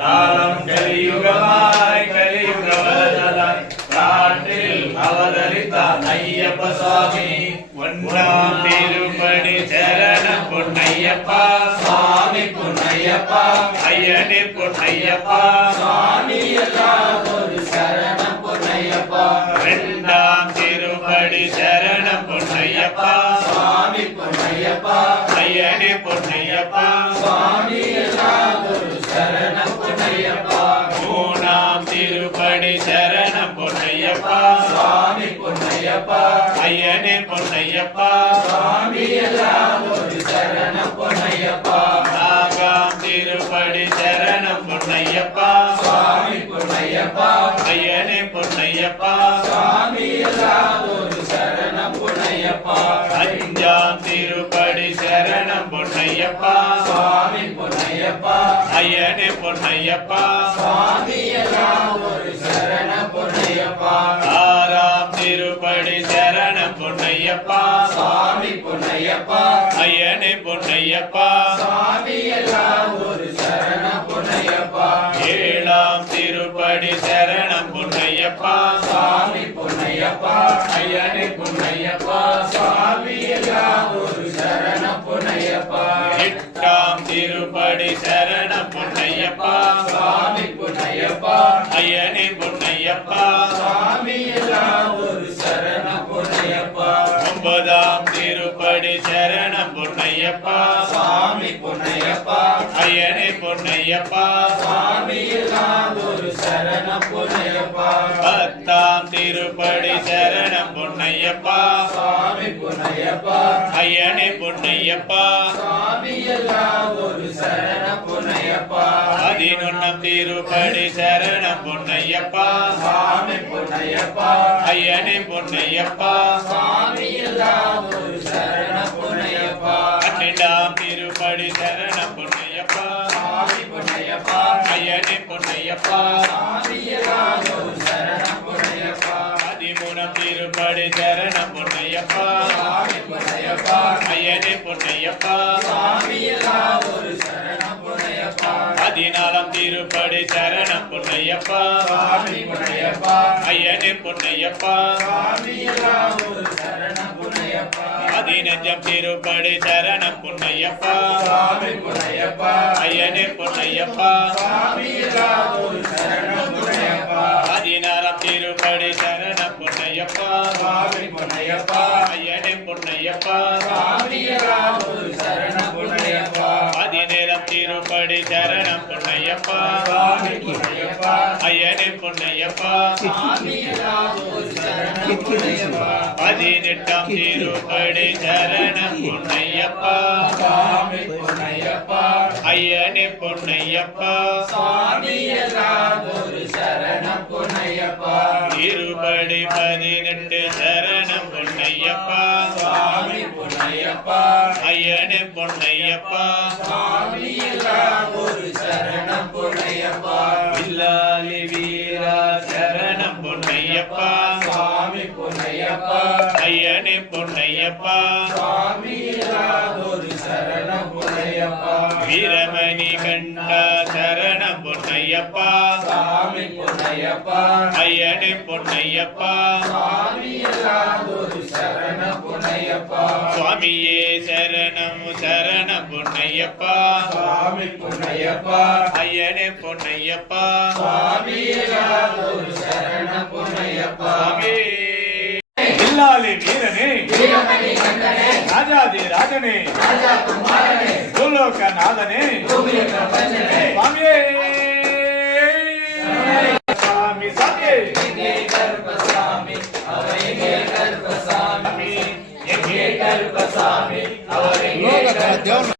காலம் கலியுகமாய் கலியுகவரதனாய் காட்டில் அவதரித்தார் ஐயப்ப சுவாமி. ஒன்றாம் திருப்படி சரண பொன்னையப்பா சுவாமி பொன்னையப்பா ஐயனே பொன்னையப்பா சுவாமி எல்லாரும் சரணம் பொன்னையப்பா. இரண்டாம் திருப்படி சரண பொன்னையப்பா சுவாமி பொன்னையப்பா ஐயனே பொன்னையப்பா சுவாமி எல்லாரும் சரணம் பொன்னையப்பா. மூணாம் திருப்படி சரணம் பொன்னையப்பா சுவாமி பொன்னையப்பா ஐயனே பொன்னையப்பா சுவாமி எல்லாரும் சரணம் பொன்னையப்பா. நான்காம் திருப்படி சரணம் பொன்னையப்பா சுவாமி பொன்னையப்பா ஐயனே பொன்னையப்பா சுவாமி எல்லாரும் சரணம் பொன்னையப்பா. அஞ்சாம் திருப்படி சரணம் பொன்னையப்பா சுவாமி பொன்னையப்பா ஐயனே பொன்னையப்பா சுவாமி எல்லாரும் சரணம் பொன்னையப்பா. ஆறாம் திருப்படி சரணம் பொன்னையப்பா சுவாமி பொன்னையப்பா ஐயனே பொன்னையப்பா சுவாமி எல்லாரும் சரணம் பொன்னையப்பா. ஏழாம் திருப்படி சரணம் பொன்னையப்பா சுவாமி பொன்னையப்பா ஐயனே பொன்னையப்பா சுவாமி எல்லாரும் சரணம் பொன்னையப்பா. எட்டாம் திருப்படி சரணம் பொன்னையப்பா சுவாமி பொன்னையப்பா ஐயனே பொன்னையப்பா சுவாமி எல்லாரும் சரணம் பொன்னையப்பா. ஒன்பதாம் திருப்படி சரணம் பொன்னையப்பா சுவாமி பொன்னையப்பா ஐயனே பொன்னையப்பா சுவாமி எல்லாரும் சரணம் பொன்னையப்பா. பத்தாம் திருப்படி சரணம் பொன்னையப்பா சுவாமி பொன்னையப்பா ஐயனே பொன்னையப்பா சுவாமி எல்லாரும் சரணம் பொன்னையப்பா. பதினொன்னாம் திருப்படி சரணம் பொன்னையப்பா சுவாமி பொன்னையப்பா ஐயனே பொன்னையப்பா சுவாமி எல்லாரும் சரணம் பொன்னையப்பா. பன்னெண்டாம் திருப்படி சரணம் பொன்னையப்பா சுவாமி பொன்னையப்பா ஐயனே பொன்னையப்பா சுவாமி எல்லாரும் சரணம் பொன்னையப்பா. பதிமூணாம் திருப்படி சரணம் பொன்னையப்பா சுவாமி பொன்னையப்பா ஐயனே பொன்னையப்பா சுவாமி எல்லாரும் சரணம் பொன்னையப்பா. பதினாலாம் திருப்படி சரணம் பொன்னையப்பா சுவாமி பொன்னையப்பா ஐயனே பொன்னையப்பா சுவாமி எல்லாரும் சரணம் பொன்னையப்பா. பதினஞ்சாம் திருப்படி சரணம் பொன்னையப்பா சுவாமி பொன்னையப்பா ஐயனே பொன்னையப்பா சுவாமி எல்லாரும் சரணம் பொன்னையப்பா. பதினாறாம் திருப்படி சரணம் பொன்னையப்பா சுவாமி பொன்னையப்பா ஐயனே பொன்னையப்பா சுவாமி எல்லாரும் சரணம் பொன்னையப்பா. பதினேழாம் திருப்படி சரணம் பொன்னையப்பா சுவாமி பொன்னையப்பா ஐயனே பொன்னையப்பா சுவாமி எல்லாரும் சரணம் பொன்னையப்பா. பதினெட்டாம் திருப்படி சரணம் பொன்னையப்பா சுவாமி பொன்னையப்பா ஐயனே பொன்னையப்பா சுவாமி எல்லாரும் சரணம் பொன்னையப்பா. திருப்படி 18 சரணம் பொன்னையப்பா சுவாமி பொன்னையப்பா ஐயனே பொன்னையப்பா சுவாமி எல்லாரும் சரணம் பொன்னையப்பா. வில்லாலி வீரா சரணம் பொன்னையப்பா சுவாமி பொன்னையப்பா ஐயனே பொன்னையப்பா சுவாமி எல்லாரும் சரணம் பொன்னையப்பா. வீரமணி கண்டா சரணம் பொன்னையப்பா சுவாமி பொன்னையப்பா ஐயனே பொன்னையப்பா சுவாமி எல்லாரும் சரணம் பொன்னையப்பா. சுவாமியே சரணம் சரணம் பொன்னையப்பா சுவாமி பொன்னையப்பா ஐயனே பொன்னையப்பா சுவாமி எல்லாரும் சரணம் பொன்னையப்பா. வில்லாலி வீரனே வீரமணி கண்டனே ராஜாதி ராஜனே ராஜா குமாரனே பூலோக நாதனே பூமிய பிரபஞ்சனே சுவாமியே சுவாமி சுவாமியே எங்கே கருப்பசாமி அவர் எங்கே கருப்பசாமி எங்கே கருப்பசாமி அவர் எங்கே